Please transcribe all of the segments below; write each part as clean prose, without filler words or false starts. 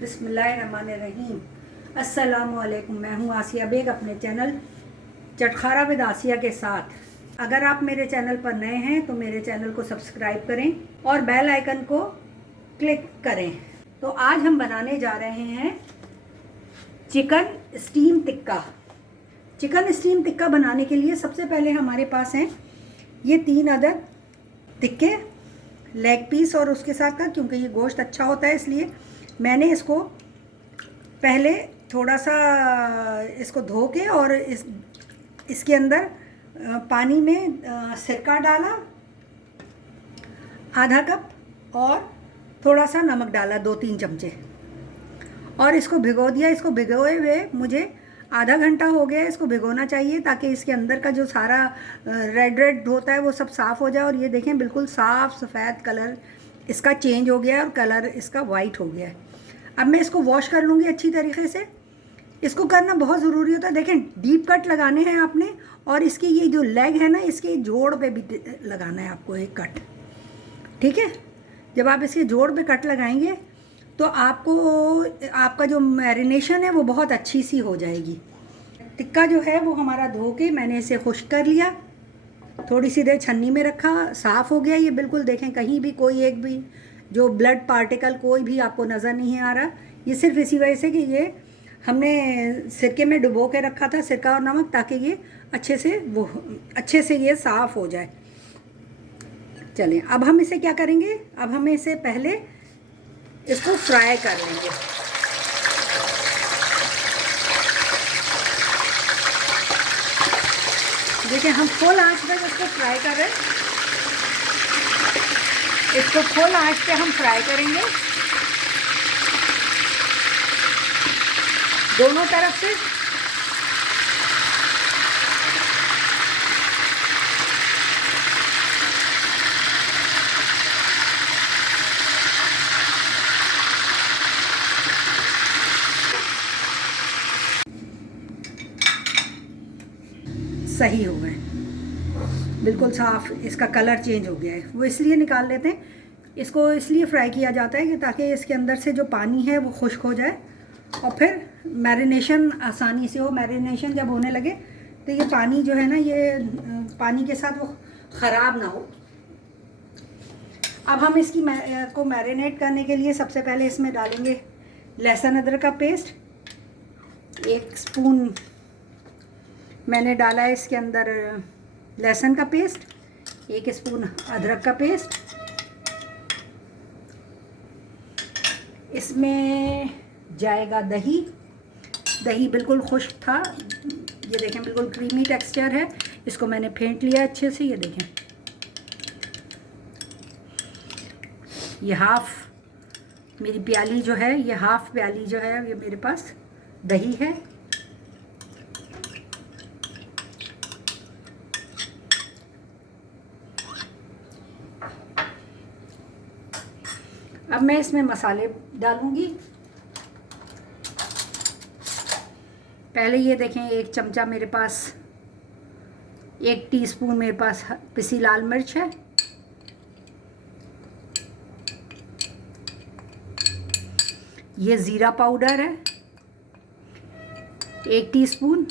बिस्मिल्लाहिर्रहमानिर्रहीम। अस्सलामुअलैकुम। मैं हूँ आसिया बेग अपने चैनल चटखारा विद आसिया के साथ। अगर आप मेरे चैनल पर नए हैं तो मेरे चैनल को सब्सक्राइब करें और बेल आइकन को क्लिक करें। तो आज हम बनाने जा रहे हैं chicken steam tikka. Chicken steam tikka बनाने के लिए सबसे पहले हमारे पास हैं ये 3 अदद टिक्के, लेग पीस और उसके साथ का, क्योंकि ये गोश्त अच्छा होता है इसलिए मैंने इसको पहले थोड़ा सा इसको धो के और इसके अंदर पानी में सिरका डाला, आधा कप, और थोड़ा सा नमक डाला 2-3 चमचे, और इसको भिगो दिया। इसको भिगोए हुए मुझे आधा घंटा हो गया। इसको भिगोना चाहिए ताकि इसके अंदर का जो सारा रेड होता है वो सब साफ़ हो जाए। और ये देखें बिल्कुल साफ़ सफ़ेद कलर इसका चेंज हो गया है और कलर इसका वाइट हो गया है। अब मैं इसको वॉश कर लूँगी अच्छी तरीके से। इसको करना बहुत ज़रूरी होता है। देखें डीप कट लगाने हैं आपने, और इसकी ये जो लेग है ना, इसके जोड़ पे भी लगाना है आपको एक कट, ठीक है। जब आप इसके जोड़ पे कट लगाएंगे तो आपको आपका जो मैरिनेशन है वो बहुत अच्छी सी हो जाएगी। टिक्का जो है वो हमारा धो के मैंने इसे खुश्क कर लिया, थोड़ी सी देर छन्नी में रखा, साफ़ हो गया ये बिल्कुल। देखें कहीं भी कोई एक भी जो ब्लड पार्टिकल कोई भी आपको नज़र नहीं आ रहा। ये सिर्फ इसी वजह से कि ये हमने सिरके में डुबो के रखा था, सिरका और नमक, ताकि ये अच्छे से ये साफ़ हो जाए। चलें अब हम इसे क्या करेंगे, अब हम इसे पहले इसको फ्राई कर लेंगे। देखिए हम फुल आंच पर इसको फ्राई कर रहे हैं। इसको फुल आंच पे हम फ्राई करेंगे दोनों तरफ से। सही हो गए, बिल्कुल साफ़, इसका कलर चेंज हो गया है। वो इसलिए निकाल लेते हैं, इसको इसलिए फ्राई किया जाता है कि ताकि इसके अंदर से जो पानी है वो खुश्क हो जाए और फिर मैरिनेशन आसानी से हो। मैरिनेशन जब होने लगे तो ये पानी जो है ना, ये पानी के साथ वो ख़राब ना हो। अब हम इसकी को मैरिनेट करने के लिए सबसे पहले इसमें डालेंगे लहसुन अदरक का पेस्ट। 1 स्पून मैंने डाला है इसके अंदर लहसुन का पेस्ट, 1 स्पून अदरक का पेस्ट। इसमें जाएगा दही। दही बिल्कुल खुश्क था, ये देखें बिल्कुल क्रीमी टेक्सचर है। इसको मैंने फेंट लिया अच्छे से, ये देखें। ये हाफ मेरी प्याली जो है, ये हाफ प्याली जो है ये मेरे पास दही है। अब मैं इसमें मसाले डालूंगी। पहले ये देखें 1 चमचा मेरे पास, 1 टीस्पून मेरे पास पिसी लाल मिर्च है। ये ज़ीरा पाउडर है 1 टीस्पून।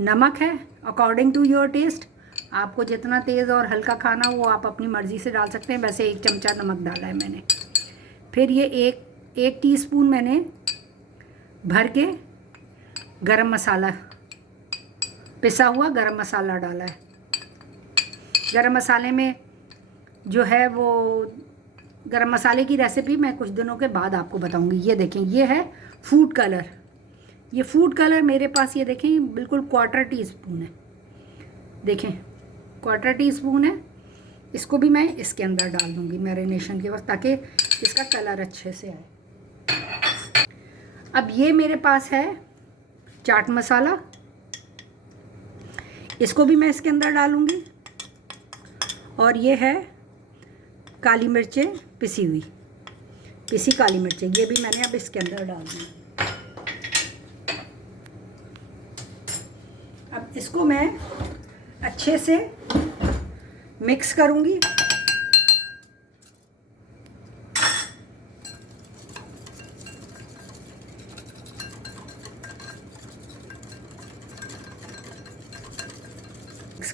नमक है अकॉर्डिंग टू योर टेस्ट। आपको जितना तेज़ और हल्का खाना वो आप अपनी मर्ज़ी से डाल सकते हैं। वैसे 1 चमचा नमक डाला है मैंने। फिर ये एक टीस्पून मैंने भर के गरम मसाला, पिसा हुआ गरम मसाला डाला है। गरम मसाले में जो है वो गरम मसाले की रेसिपी मैं कुछ दिनों के बाद आपको बताऊंगी। ये देखें ये है फूड कलर। ये फूड कलर मेरे पास ये देखें बिल्कुल 1/4 टीस्पून है। देखें 1/4 टीस्पून है। इसको भी मैं इसके अंदर डाल दूंगी मैरिनेशन के वक्त, ताकि इसका कलर अच्छे से आए। अब ये मेरे पास है चाट मसाला, इसको भी मैं इसके अंदर डालूंगी। और ये है काली मिर्चें पिसी हुई, पिसी काली मिर्चें, ये भी मैंने अब इसके अंदर डाल दी। अब इसको मैं अच्छे से मिक्स करूंगी।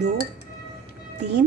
2 3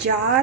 4